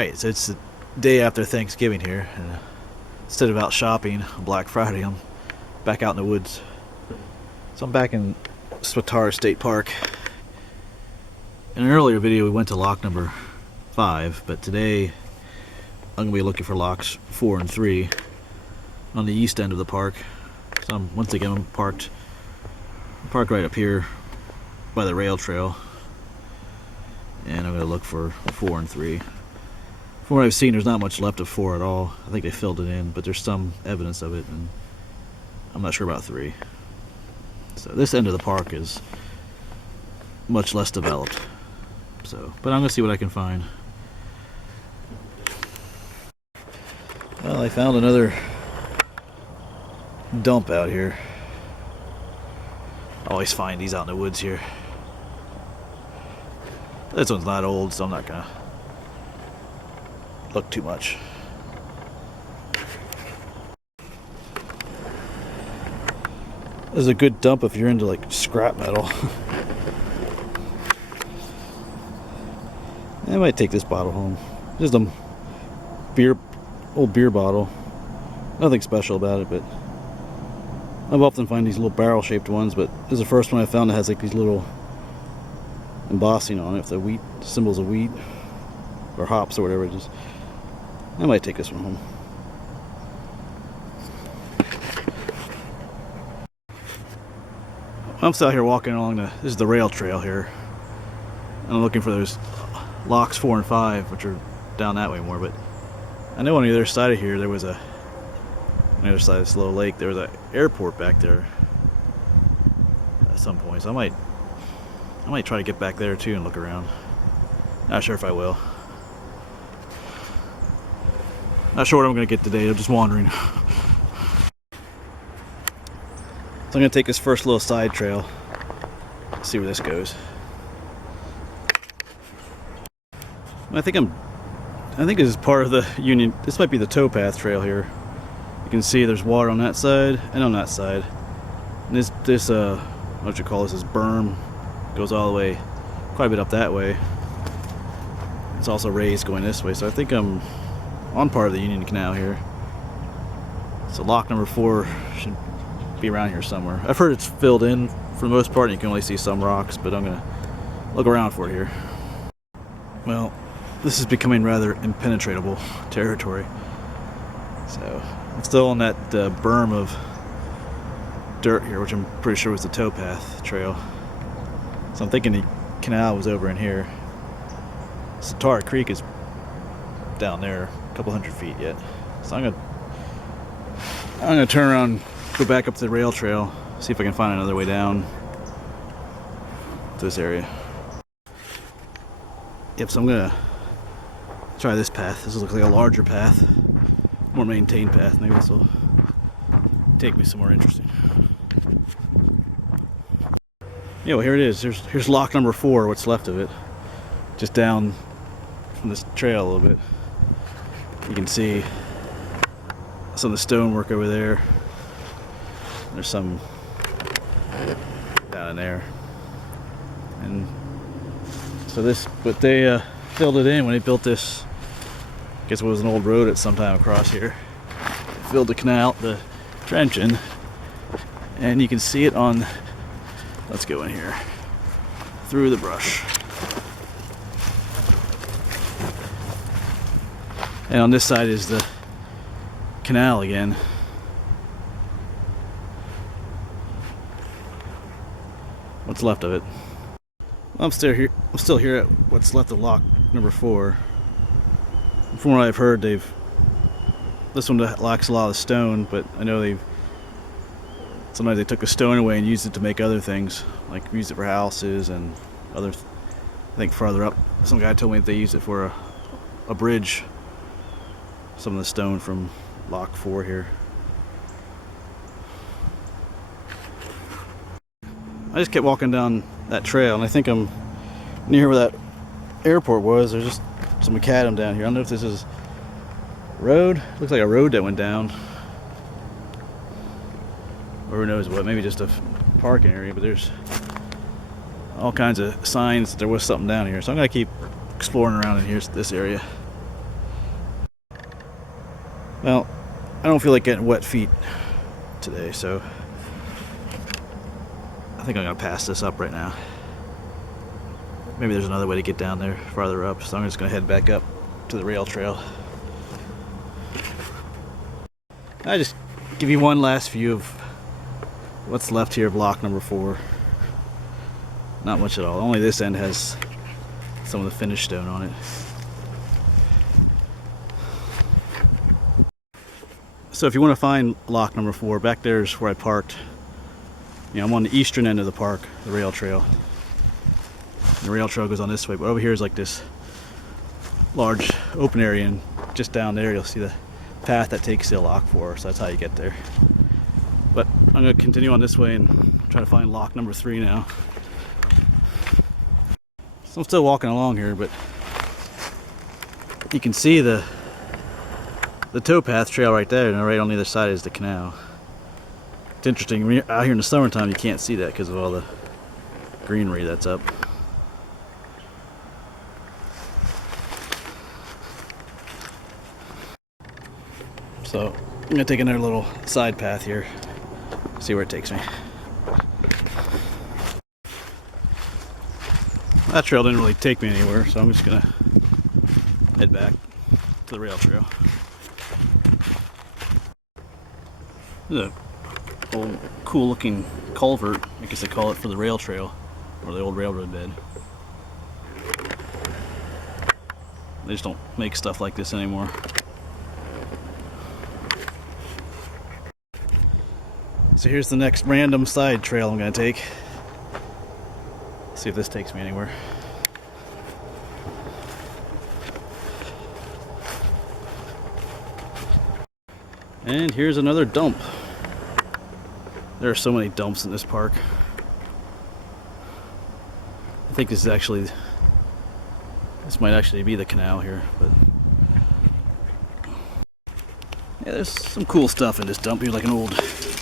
Alright, so it's the day after Thanksgiving here, and instead of out shopping on Black Friday, I'm back out in the woods. So I'm back in Swatara State Park. In an earlier video we went to lock number 5, but today I'm going to be looking for locks 4 and 3 on the east end of the park. So once again I'm parked right up here by the rail trail, and I'm going to look for 4 and 3. From what I've seen, there's not much left of 4 at all. I think they filled it in, but there's some evidence of it, and I'm not sure about 3. So this end of the park is much less developed. But I'm going to see what I can find. Well, I found another dump out here. I always find these out in the woods here. This one's not old, so I'm not going to look too much. This is a good dump if you're into like scrap metal. I might take this bottle home. Just a old beer bottle. Nothing special about it, but I've often find these little barrel shaped ones, but this is the first one I found that has like these little embossing on it, the wheat symbols of wheat or hops or whatever. I might take this one home. I'm still out here walking along this is the rail trail here. I'm looking for those locks 4 and 5, which are down that way more, but I know on the other side of here there was on the other side of this little lake, there was an airport back there at some point, so I might try to get back there too and look around. Not sure if I will. Not sure what I'm going to get today. I'm just wandering. So I'm going to take this first little side trail, see where this goes. I think this is part of the Union. This might be the towpath trail here. You can see there's water on that side and on that side. And this what you call this berm goes all the way, quite a bit up that way. It's also raised going this way, so I think I'm on part of the Union Canal here. So lock number 4 should be around here somewhere. I've heard it's filled in for the most part, and you can only see some rocks, but I'm gonna look around for it here. Well, this is becoming rather impenetrable territory. So I'm still on that berm of dirt here, which I'm pretty sure was the towpath trail. So I'm thinking the canal was over in here. Swatara Creek is down there, a couple hundred feet yet. So I'm gonna turn around, go back up to the rail trail, see if I can find another way down to this area. Yep, so I'm gonna try this path. This looks like a larger path, more maintained path. Maybe this will take me somewhere interesting. Yeah, well, here it is. Here's lock number 4, what's left of it. Just down from this trail a little bit. You can see some of the stonework over there. There's some down in there. And so but they filled it in when they built this. I guess it was an old road at some time across here. They filled the canal, the trench in, and you can see it on. Let's go in here through the brush. And on this side is the canal again. What's left of it? Well, I'm still here at what's left of lock number 4. From what I've heard, this one lacks a lot of stone, but I know sometimes they took the stone away and used it to make other things, like used it for houses and other. I think farther up, some guy told me that they used it for a bridge. Some of the stone from lock 4 here. I just kept walking down that trail, and I think I'm near where that airport was. There's just some academ down here. I don't know if this is a road. Looks like a road that went down. Or who knows what, maybe just a parking area, but there's all kinds of signs that there was something down here. So I'm going to keep exploring around in here, this area. Well, I don't feel like getting wet feet today, so I think I'm gonna pass this up right now. Maybe there's another way to get down there farther up, so I'm just gonna head back up to the rail trail. I just give you one last view of what's left here of lock number 4. Not much at all. Only this end has some of the finished stone on it. So if you want to find lock number 4, back there's where I parked. You know, I'm on the eastern end of the park, the rail trail. The rail trail goes on this way, but over here is like this large open area, and just down there you'll see the path that takes to lock 4, so that's how you get there. But I'm going to continue on this way and try to find lock number 3 now. So I'm still walking along here, but you can see the towpath trail right there, and right on the other side is the canal. It's interesting, when you're out here in the summertime you can't see that because of all the greenery that's up. So I'm gonna take another little side path here, see where it takes me. That trail didn't really take me anywhere, so I'm just gonna head back to the rail trail. There's a old cool looking culvert, I guess they call it, for the rail trail, or the old railroad bed. They just don't make stuff like this anymore. So here's the next random side trail I'm going to take. See if this takes me anywhere. And here's another dump. There are so many dumps in this park. I think this might actually be the canal here, but yeah, there's some cool stuff in this dump here, like an old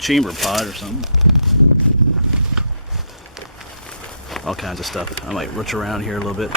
chamber pot or something. All kinds of stuff. I might rush around here a little bit.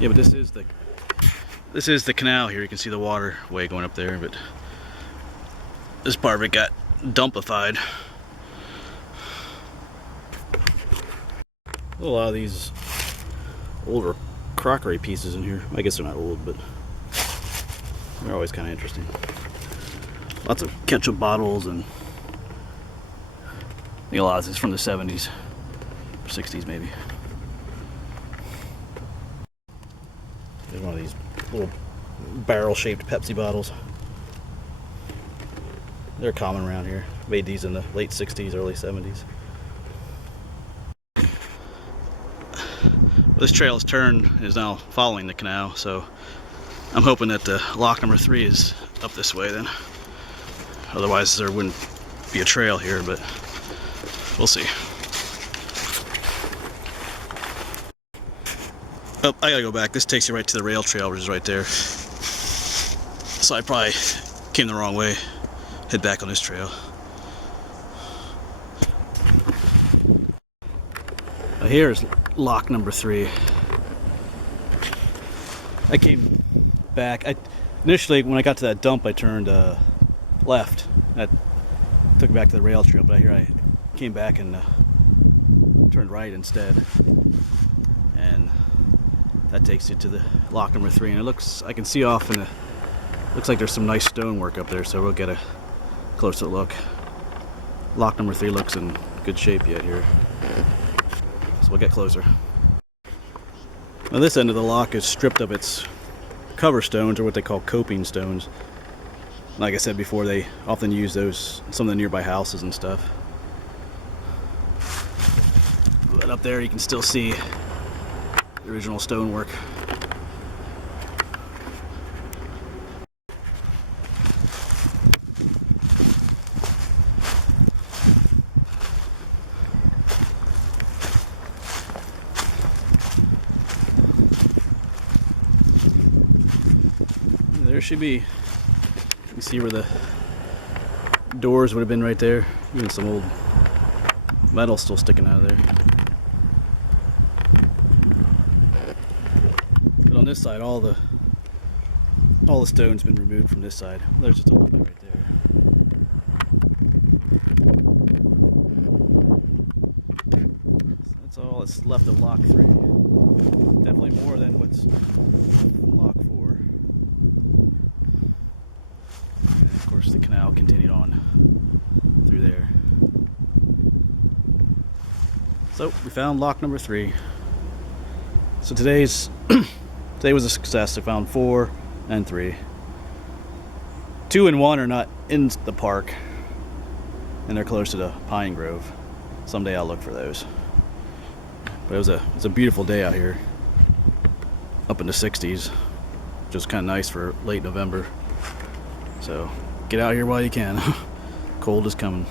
Yeah, but this is the canal here. You can see the waterway going up there, but this part of it got dumpified. A lot of these older crockery pieces in here. I guess they're not old, but they're always kind of interesting. Lots of ketchup bottles, and I think a lot of this is from the 70s or 60s maybe. There's one of these little barrel-shaped Pepsi bottles. They're common around here. Made these in the late 60s, early 70s. This trail's turn is now following the canal, so I'm hoping that the lock number 3 is up this way then. Otherwise there wouldn't be a trail here, but we'll see. Oh, I gotta go back. This takes you right to the rail trail, which is right there. So I probably came the wrong way. Head back on this trail. Here's lock number 3. I came back. Initially, when I got to that dump, I turned left. That took me back to the rail trail, but here I came back and turned right instead. And that takes you to the lock number 3. And I can see off in the, looks like there's some nice stonework up there, so we'll get a closer look. Lock number 3 looks in good shape yet here. So we'll get closer. Now this end of the lock is stripped of its cover stones, or what they call coping stones. Like I said before, they often use those in some of the nearby houses and stuff. But up there you can still see the original stonework. There should be, you can see where the doors would have been right there. Even some old metal still sticking out of there. But on this side, all the all the stone's been removed from this side. There's just a little bit right there. So that's all that's left of Lock 3. Definitely more than what's in Lock 4. And of course the canal continued on through there. So we found lock number 3. So today was a success. I found 4 and 3. 2 and 1 are not in the park, and they're close to the Pinegrove. Someday I'll look for those. But it was a beautiful day out here, up in the 60s, which is kind of nice for late November. So get out here while you can. Cold is coming.